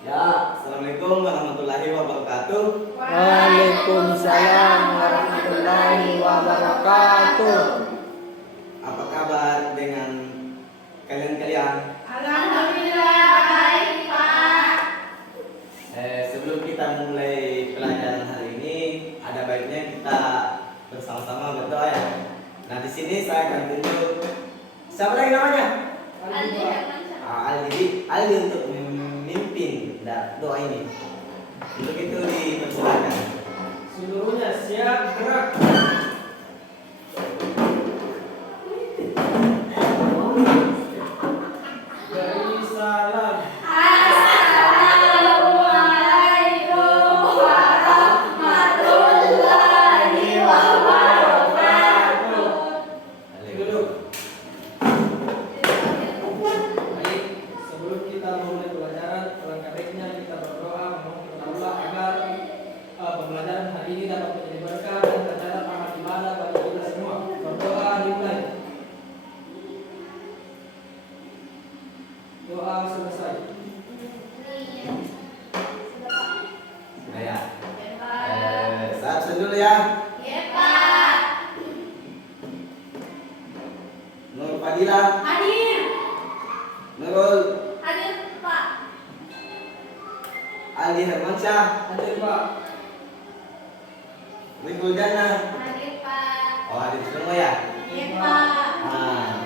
Ya, Assalamualaikum warahmatullahi wabarakatuh. Waalaikumsalam warahmatullahi wabarakatuh. Apa kabar dengan kalian-kalian? Alhamdulillah baik, Pak. Sebelum kita mulai pelajaran hari ini, ada baiknya kita bersama-sama berdoa ya. Nah, di sini saya akan tunjuk siapa lagi namanya? Aldi Hermansyah. Aldi untuk memimpin doa ini. Untuk itu dipersilakan. Seluruhnya siap gerak. Beri salam. Assalamualaikum warahmatullahi wabarakatuh. Duduk. Baik, sebelum kita mulai pelajaran, alangkah baiknya kita berdoa memohon kepada Allah agar pembelajaran hari ini dapat menjadi berkah dan tercatat amal ibadah bagi kita semua. Berdoa dimulai. Doa selesai. Nah, ya. Saya absen dulu ya. Ya, Pak. Nur Fadila, Hadir. Nurul, Hadir, Pak. Aldi Hermansyah, Hadir Pak. Wikul Jana. Hadir, Pak. Oh, hadir semua ya. Ya, Pak. Nah,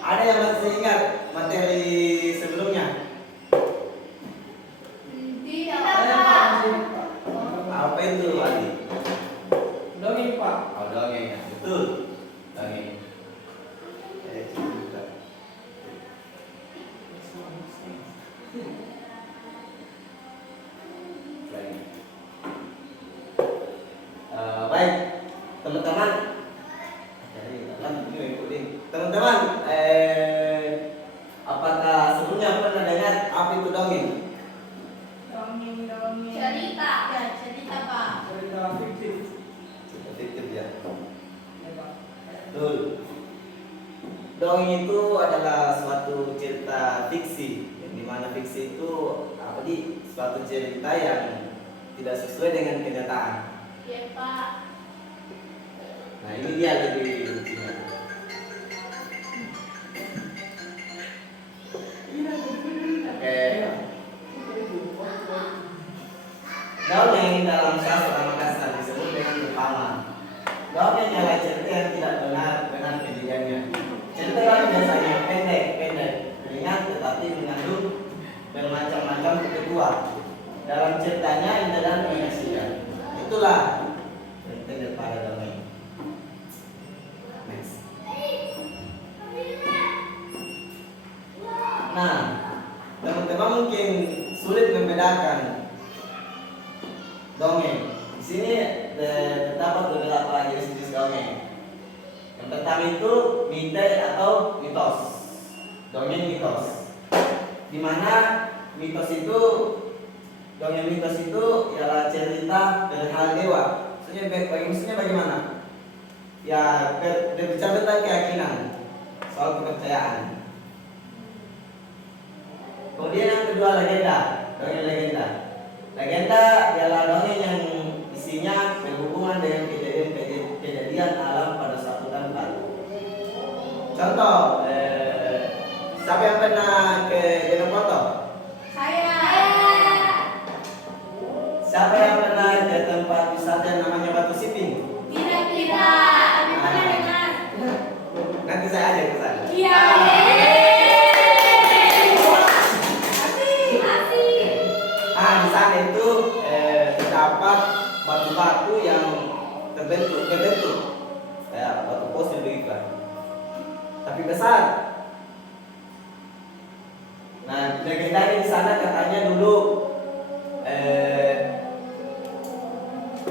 ada yang masih ingat materi sebelumnya? Tidak, Saya Pak. Pak. Masih, Pak. Apa itu, Aldi? Dongeng Pak. Oh, dongeng ya. Betul. Dongeng. Cerita. Baik. Baik, teman-teman. Teman-teman, apakah sebelumnya pernah dengar apa itu dongeng? Dongeng. Cerita. Ya, cerita, Pak. Cerita fiktif. Seperti itu ya. Ya, Pak. Betul. Dongeng itu adalah suatu cerita fiksi, yang dimana fiksi itu suatu cerita yang tidak sesuai dengan kenyataan. Ya, Pak. Nah, ini dia lebih lucunya. Oke. Dongeng dalam sastra Makassar disebut dengan upama. Dongeng adalah cerita yang tidak benar kejadiannya. Cerita yang biasanya pendek, ringan, tetapi mengandung bermacam-macam ketentuan. Dalam ceritanya indah dan menyaksikan. Itulah cerita daripada dongeng. Next. Nah, teman-teman mungkin sulit membedakan dongeng. Di sini terdapat beberapa jenis dongeng. Yang pertama itu mite atau mitos. Dongeng mitos. Di mana dongeng mitos itu ialah cerita dari hal dewa. Maksudnya bagaimana? Ya, berbicara tentang keyakinan, soal kepercayaan. Kemudian yang kedua legenda, dongeng legenda. Legenda ialah dongeng yang isinya berhubungan dengan kejadian alam pada suatu tempat. Contoh, siapa yang pernah ke Gunung Foto? Saya. Siapa yang pernah ke tempat wisata yang namanya Batu Siping? Tidak. Kami pernah dengar. Nanti saya ajak ke sana. Iya. Asik. Di sana itu terdapat batu-batu yang terbentuk kayak batu fosil begitu lah. Tapi besar. Nah, legendanya di sana katanya dulu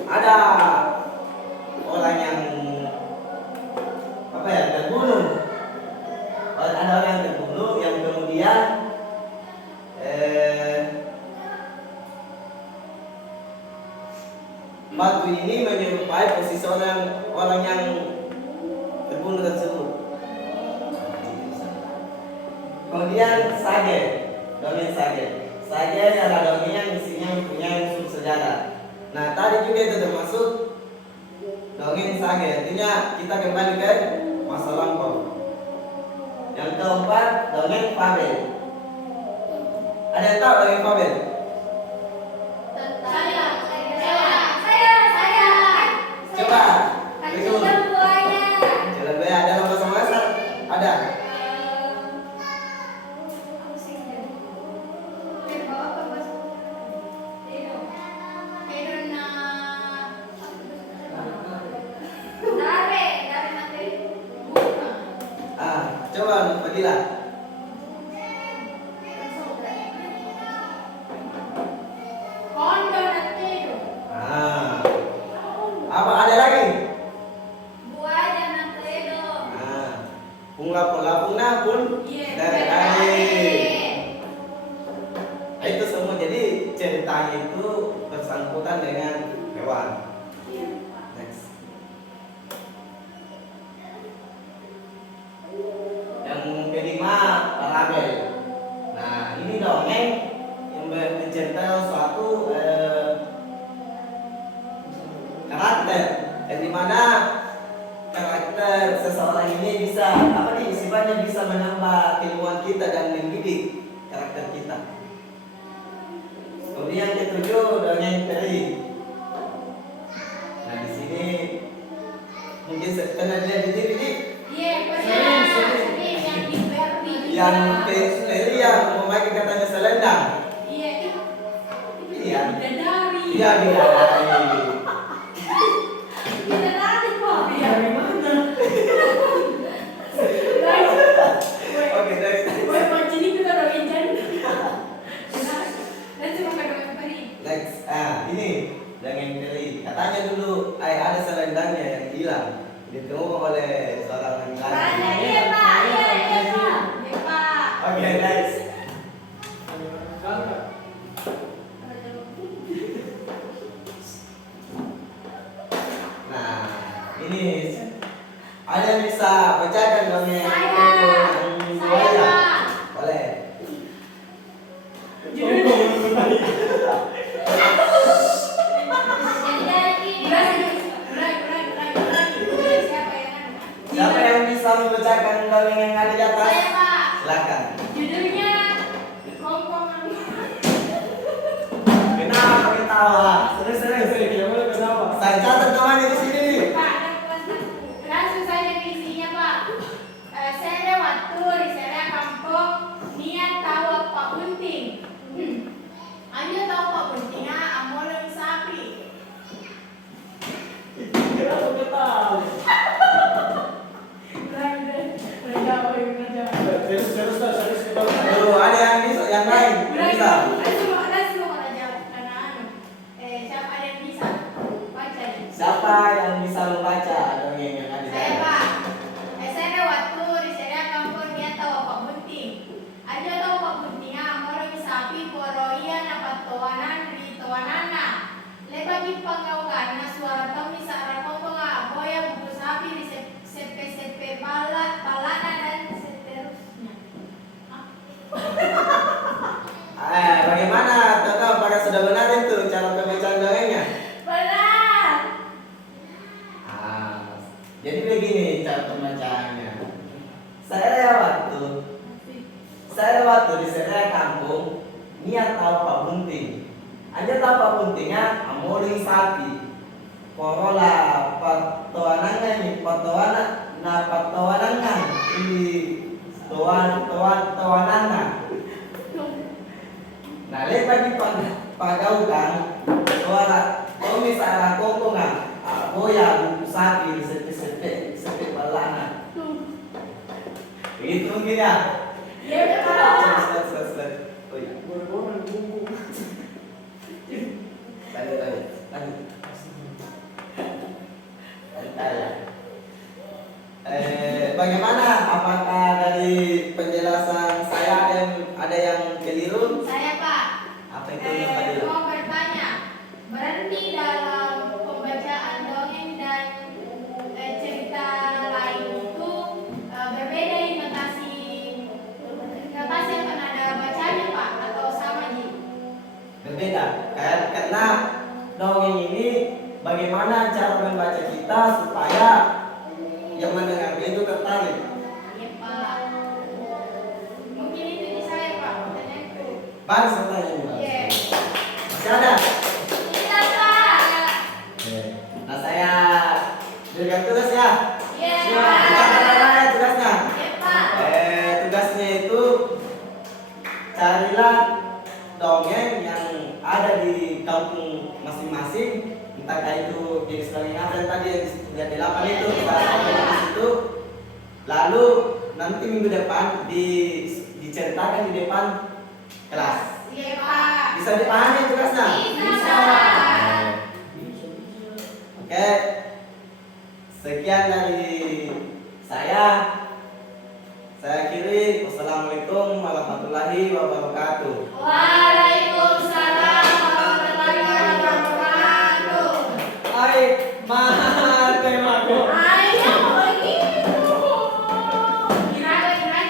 ada orang yang terbunuh. Ada orang yang terbunuh yang kemudian batu ini menyerupai posisi orang yang terbunuh tersebut. Kemudian sage, dongeng Sage. Sage adalah dongeng yang isinya mempunyai unsur sejarah. Nah, tadi juga itu termasuk dongeng Sage, artinya kita kembali ke masa lampau. Yang keempat, dongeng fabel. Ada yang tahu dongeng fabel? Saya. Coba. Kancing dan buaya. Jalan Buaya ada dalam bahasa Makassar? Ada. Coba Fadila. Apa ada lagi? Lapung-lapungna pun dari. Itu semua, jadi ceritanya itu bersangkutan dengan hewan. Next. Yang kelima, parabel. Nah, ini dongeng yang menceritakan suatu karakter, yang dimana karakter seseorang ini bisa sifatnya bisa menambah keilmuan kita dan mendidik karakter kita. Kemudian ketujuh, dongeng peri. Nah, di sini mungkin pernah dilihat di TV ini yang peri yang memakai katanya selendang. Iya. Iya, bidadari. Oke, next. Next, ini dongeng peri. Katanya dulu ada selendangnya yang hilang, ditemukan oleh seorang laki-laki. Oke, next. Nah, ini ada yang bisa bacakan dongeng buaya? Boleh. Siapa yang bisa membacakan dongeng yang ada di atas? Silakan. Judulnya Kompong. Kenapa ketawa? Serius. Saya catat namanya di sini. Pak, langsung saja ke isinya, Pak. Saya waktu di sana kampung niat tahu Pak Bunting. Ayo tahu Pak Buntingnya amoleng sapi. Aduh, ada yang bisa, yang lain yang bisa. Siapa yang bisa membaca dongeng yang ada di Saya, atas? Pak. Saya waktu di sana kampung niat tahu Pak Bunting. Ayo tahu Pak Buntingnya amoleng sapi poroian apa toanan di toanana. Lebagi pangaukan na suara kami saat kompong boya buku sapi di sepe balana dan seterusnya. Bagaimana? Tahu apakah sudah benar itu cara pembacaan dongengnya? Benar. Jadi begini cara pembacaannya. Saya waktu di sana kampung niat tahu Pak Bunting. Aja tahu Pak Buntingnya amoling sapi. Porola patoanangan ini toanangan. Nah, lepas di pagaukan suara kami salah kokongan boya buku sapi sepe balana. Begitu mungkin ya. Iya benar. Selesai. Oh iya. Lanjut. Bagaimana? Apakah dari penjelasan saya ada yang keliru? Saya, Pak. Apa itu yang keliru? Mau bertanya. Berarti dalam pembacaan dongeng dan cerita lain itu berbeda notasi yang pernah ada bacanya, Pak. bagaimana cara membaca kita supaya yang mendengarnya itu tertarik. Iya Pak. Mungkin itu di saya Pak, pertanyaanku. Bang, saya tanya ini, Bang. Iya. Masih ada? Iya Pak. Nah, saya berikan tugas ya. Iya Siap. Pak. Bukan ada tugasnya. Iya Pak. Tugasnya itu carilah dongeng yang ada di kampung masing-masing, entahkah itu jenis dongeng apa yang tadi yang di 8 itu, di situ. Lalu nanti minggu depan diceritakan di depan kelas. Iya Pak. Bisa dipahami tugasnya? Bisa Pak. Oke. Sekian dari saya. Saya akhiri. Wassalamualaikum warahmatullahi wabarakatuh. Waalaikumsalam warahmatullahi wabarakatuh. Baik,